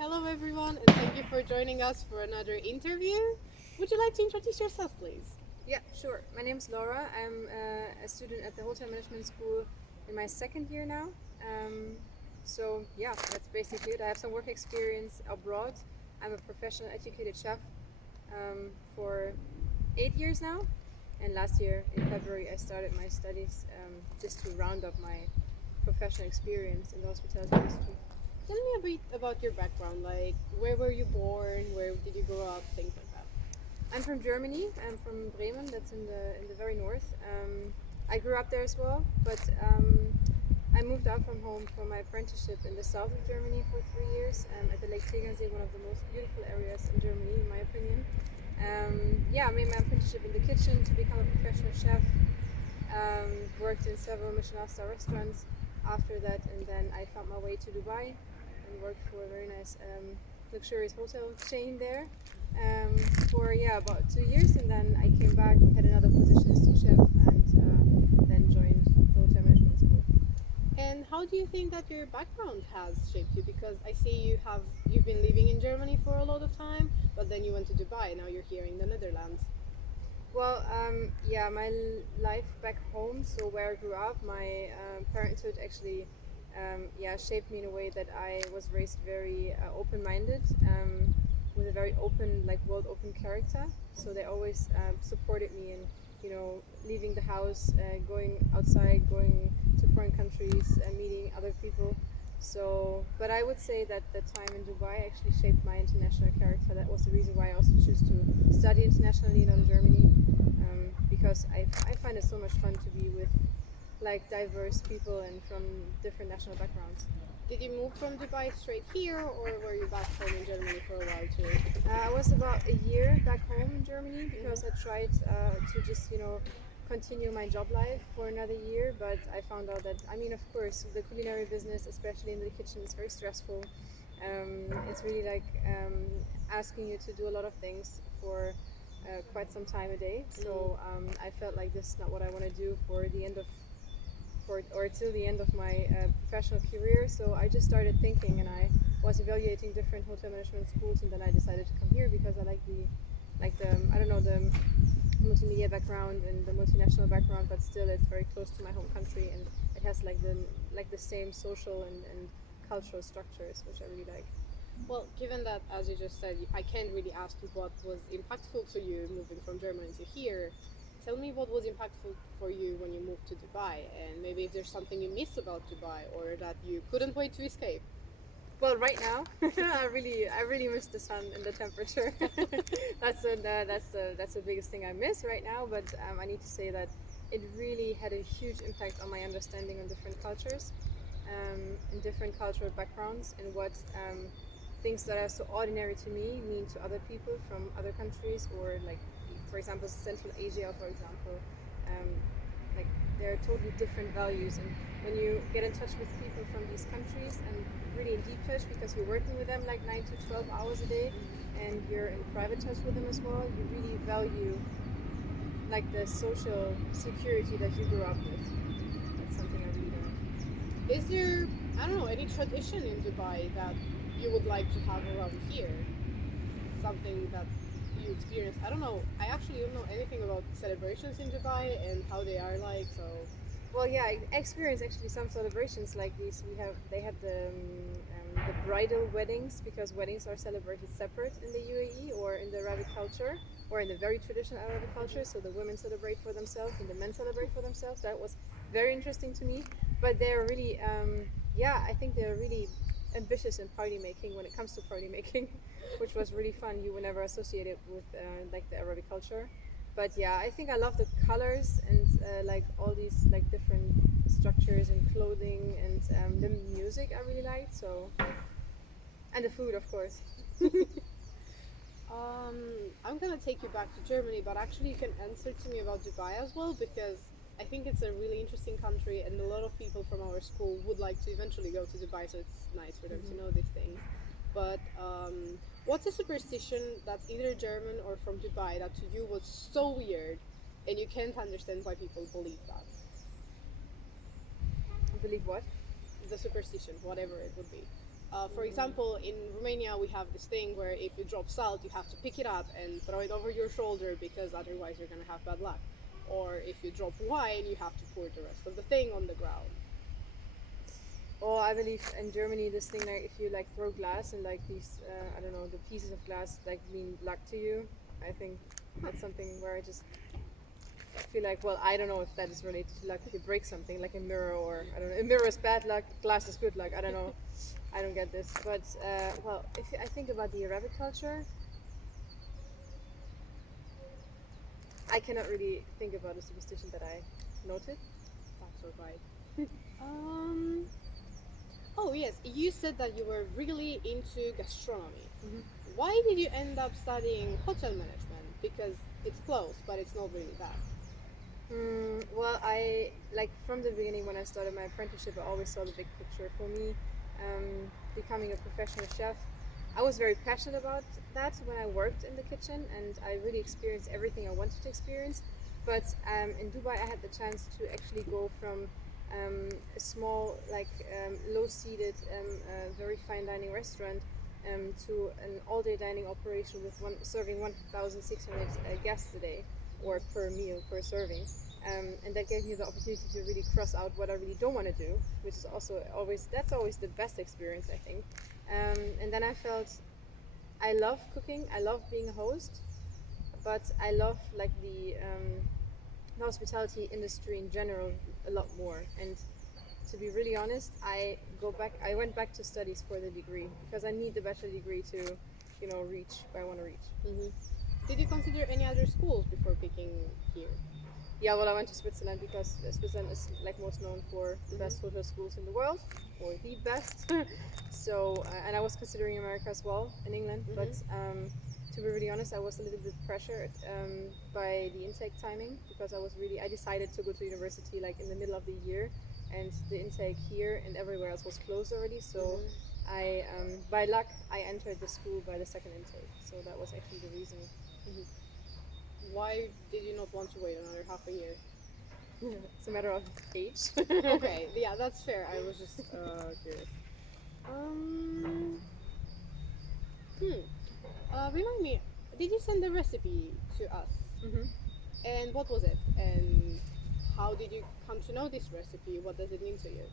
Hello, everyone, and thank you for joining us for another interview. Would you like to introduce yourself, please? Yeah, sure. My name is Laura. I'm a student at the Hotel Management School in my second year now. So that's basically it. I have some work experience abroad. I'm a professional educated chef for 8 years now. And last year in February, I started my studies just to round up my professional experience in the hospitality industry. Tell me a bit about your background, like where were you born, where did you grow up, things like that. I'm from Germany. I'm from Bremen. That's in the very north. I grew up there as well, but I moved out from home for my apprenticeship in the south of Germany for 3 years at the Lake Tegernsee, one of the most beautiful areas in Germany, in my opinion. I made my apprenticeship in the kitchen to become a professional chef. Worked in several Michelin star restaurants after that, and then I found my way to Dubai and worked for a very nice luxurious hotel chain there for about 2 years, and then I came back, had another position as sous chef, and then joined the hotel management school. And how do you think that your background has shaped you? Because I see you've been living in Germany for a lot of time, but then you went to Dubai. Now you're here in the Netherlands. Well, my life back home, so where I grew up, my parenthood actually, shaped me in a way that I was raised very open-minded, with a very open, like world-open character. So they always supported me in, leaving the house, going outside, going to foreign countries, meeting other people. So, but I would say that the time in Dubai actually shaped my international character. That was the reason why I also choose to study internationally, not in Germany, because I find it so much fun to be with like diverse people and from different national backgrounds. Did you move from Dubai straight here, or were you back home in Germany for a while too? I was about a year back home in Germany because I Hmm. tried to just continue my job life for another year, but I found out that, I mean, of course, the culinary business, especially in the kitchen, is very stressful. It's really like asking you to do a lot of things for quite some time a day. So Mm. I felt like this is not what I want to do for the end of for or till the end of my professional career. So I just started thinking, and I was evaluating different hotel management schools, and then I decided to come here because I like the I don't know the multimedia background and the multinational background, but still it's very close to my home country, and it has like the same social and cultural structures, which I really like. Well, given that, as you just said, I can't really ask you what was impactful to you moving from Germany to here. Tell me what was impactful for you when you moved to Dubai, and maybe if there's something you miss about Dubai or that you couldn't wait to escape. Well, right now, I really miss the sun and the temperature. That's the biggest thing I miss right now. But I need to say that it really had a huge impact on my understanding on different cultures, and different cultural backgrounds, and what things that are so ordinary to me mean to other people from other countries, or like, for example, Central Asia, for example. Um, like, there are totally different values, and when you get in touch with people from these countries and really in deep touch, because you're working with them like 9 to 12 hours a day, and you're in private touch with them as well, you really value like the social security that you grew up with. That's something I really learned. Is there, I don't know, any tradition in Dubai that you would like to have around here? Something that you experience? I don't know. I actually don't know anything about celebrations in Dubai and how they are like, so. Well, yeah, I experienced actually some celebrations like these. They had the bridal weddings, because weddings are celebrated separate in the UAE or in the Arabic culture, or in the very traditional Arabic culture. So the women celebrate for themselves and the men celebrate for themselves. That was very interesting to me. But they're really, I think they're really ambitious in party making when it comes to party making, which was really fun. You would never associate it with like the Arabic culture. But yeah, I think I love the colors and like all these like different structures and clothing, and the music I really liked. So, and the food, of course. I'm gonna take you back to Germany, but actually, you can answer to me about Dubai as well because I think it's a really interesting country, and a lot of people from our school would like to eventually go to Dubai, so it's nice for them to know these things. But what's a superstition that's either German or from Dubai that to you was so weird, and you can't understand why people believe that? Believe what? The superstition, whatever it would be. For example, in Romania, we have this thing where if you drop salt, you have to pick it up and throw it over your shoulder because otherwise you're gonna have bad luck. Or if you drop wine, you have to pour the rest of the thing on the ground. Or I believe in Germany this thing like if you like throw glass and like these I don't know the pieces of glass like mean luck to you. I think that's something where I just feel like well I don't know if that is related to luck if you break something like a mirror or I don't know a mirror is bad luck glass is good luck I don't know I don't get this but well if I think about the Arabic culture I cannot really think about a superstition that I noted. That's alright. um, oh yes, you said that you were really into gastronomy. Mhm. Why did you end up studying hotel management? Because it's close, but it's not really that. Well, I like from the beginning when I started my apprenticeship, I always saw the big picture. For me, becoming a professional chef, I was very passionate about that when I worked in the kitchen, and I really experienced everything I wanted to experience. But in Dubai, I had the chance to actually go from a small, like low-seated, very fine dining restaurant to an all-day dining operation with serving 1,600 guests a day or per meal per serving and that gave me the opportunity to really cross out what I really don't want to do, which is also always that's always the best experience I think. And then I felt I love cooking, I love being a host, but I love like the hospitality industry in general a lot more. And to be really honest, I went back to studies for the degree because I need the bachelor degree to, reach where I want to reach. Hmm. Did you consider any other schools before picking here? Yeah, well, I went to Switzerland because Switzerland is like most known for the best hotel schools in the world, or the best. So, and I was considering America as well in England, but to be really honest, I was a little bit pressured by the intake timing because I decided to go to university like in the middle of the year, and the intake here and everywhere else was closed already. So, by luck, I entered the school by the second intake. So that was actually the reason. Hmm. Why did you not want to wait another half a year? It's a matter of age. Okay, yeah, that's fair. I was just curious. Um, hmm. Remind me, did you send the recipe to us? hmm And what was it? And how did you come to know this recipe? What does it mean to you?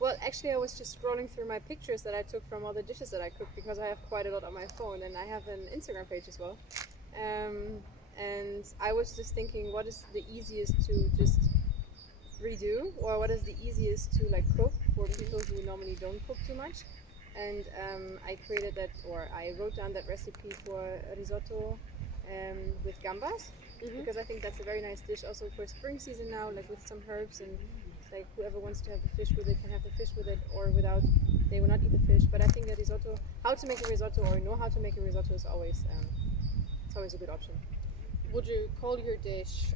Well, actually, I was just scrolling through my pictures that I took from all the dishes that I cooked because I have quite a lot on my phone and I have an Instagram page as well. Um, and I was just thinking, what is the easiest to just redo, or what is the easiest to like cook for people who normally don't cook too much? And I created that, or I wrote down that recipe for risotto with gambas Mm-hmm. because I think that's a very nice dish also for spring season now, like with some herbs and like whoever wants to have the fish with it can have the fish with it or without. They will not eat the fish, but I think that risotto, how to make a risotto or know how to make a risotto is always it's always a good option. Would you call your dish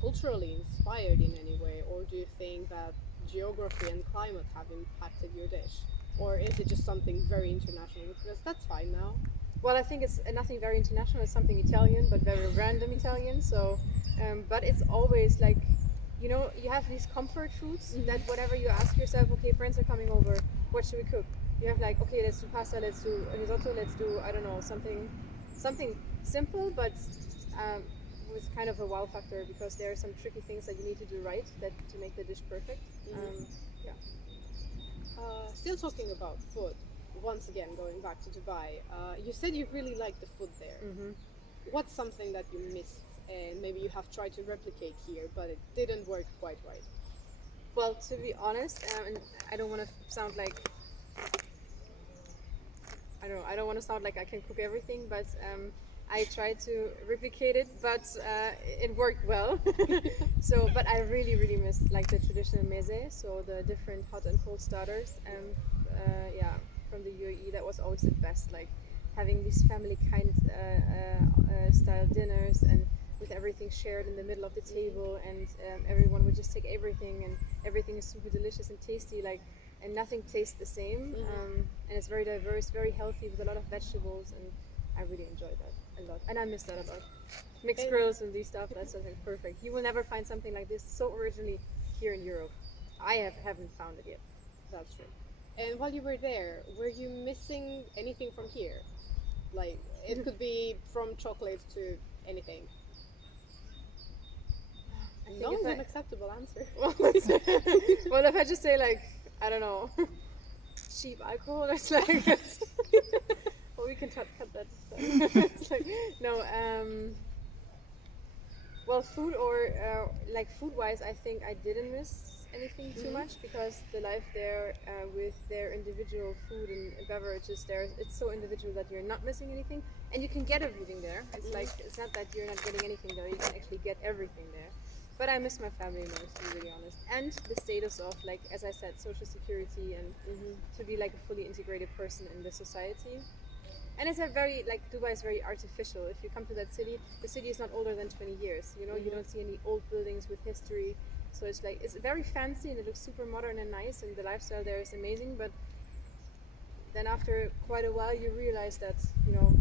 culturally inspired in any way, or do you think that geography and climate have impacted your dish? Or is it just something very international? Because that's fine now. Well, I think it's nothing very international. It's something Italian, but very random Italian. So, but it's always like, you have these comfort foods that whatever you ask yourself, okay, friends are coming over, what should we cook? You have like, okay, let's do pasta, let's do risotto, let's do I don't know something simple, but um, with kind of a wow factor because there are some tricky things that you need to do right that to make the dish perfect. Mhm. Yeah. Still talking about food, once again going back to Dubai, you said you really like the food there. hmm What's something that you missed and maybe you have tried to replicate here, but it didn't work quite right? Well, to be honest, and I don't want to sound like I don't want to sound like I can cook everything, but I tried to replicate it, but it worked well. So, but I really, really miss like the traditional meze, so the different hot and cold starters, and yeah, from the UAE, that was always the best. Like having these family kind style dinners and with everything shared in the middle of the table, and everyone would just take everything, and everything is super delicious and tasty. Like and nothing tastes the same. And it's very diverse, very healthy with a lot of vegetables, and I really enjoy that a lot. And I miss that a lot. Mixed And grills and these stuff, that's something perfect. You will never find something like this so originally here in Europe. I haven't found it yet. that's true. And while you were there, were you missing anything from here? Like, it could be from chocolate to anything. I think No if is an I acceptable answer. well, well, if I just say like I don't know, cheap alcohol, it's like well, we can cut that. It's like no, well, food or like food wise, I think I didn't miss anything too Mhm. much because the life there with their individual food and beverages there, it's so individual that you're not missing anything, and you can get everything there. It's like Mhm. it's not that you're not getting anything there; you can actually get everything there. But I miss my family most, to be really honest, and the status of like as I said, social security and Mhm. to be like a fully integrated person in the society. And it's a very like Dubai is very artificial. If you come to that city, the city is not older than 20 years. You know, you Mhm. don't see any old buildings with history. So it's like it's very fancy and it looks super modern and nice, and the lifestyle there is amazing. But then after quite a while, you realize that you know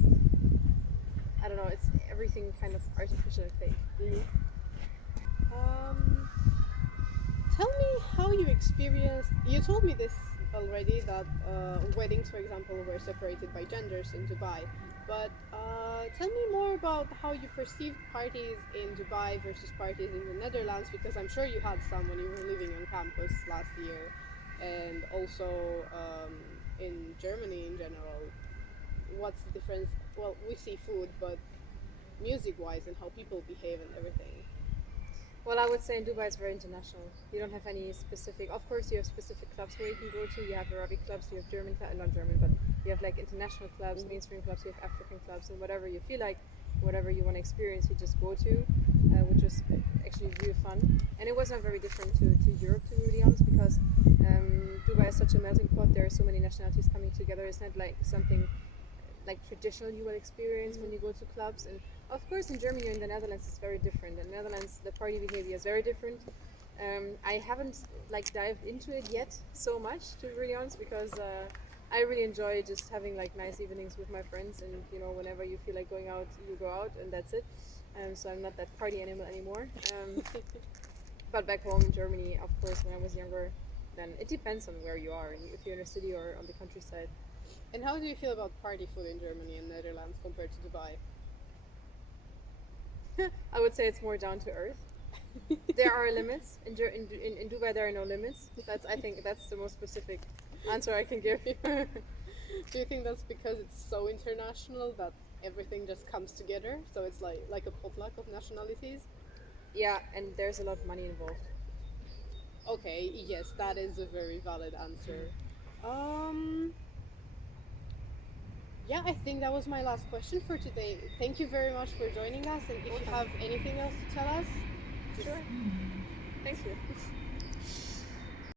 I don't know, it's everything kind of artificial and fake. Mhm. Um, Tell me how you experienced. You told me this already that weddings, for example, were separated by genders in Dubai. But tell me more about how you perceived parties in Dubai versus parties in the Netherlands, because I'm sure you had some when you were living on campus last year, and also in Germany in general. What's the difference? Well, we see food, but music-wise and how people behave and everything. Well, I would say in Dubai it's very international. You don't have any specific. Of course, you have specific clubs where you can go to. You have Arabic clubs, you have German, not German, but you have like international clubs, Hmm. mainstream clubs. You have African clubs, and whatever you feel like, whatever you want to experience, you just go to, which was actually really fun. And it was not very different to Europe, to be really honest, because Dubai is such a melting pot. There are so many nationalities coming together. It's not like something like traditional you will experience when Hmm. you go to clubs. And of course, in Germany or in the Netherlands, it's very different. In the Netherlands, the party behavior is very different. I haven't like dived into it yet so much, to be really honest, because I really enjoy just having like nice evenings with my friends, and you know, whenever you feel like going out, you go out, and that's it. So I'm not that party animal anymore. But back home in Germany, of course, when I was younger, then it depends on where you are, and if you're in a city or on the countryside. And how do you feel about party food in Germany and Netherlands compared to Dubai? I would say it's more down to earth. There are limits in Dubai. There are no limits. That's I think that's the most specific answer I can give. Do you think that's because it's so international that everything just comes together? So it's like a potluck of nationalities? Yeah, and there's a lot of money involved. Okay, yes, that is a very valid answer. Um, yeah, I think that was my last question for today. Thank you very much for joining us, and if you Welcome. have anything else to tell us, just Sure. Thank you.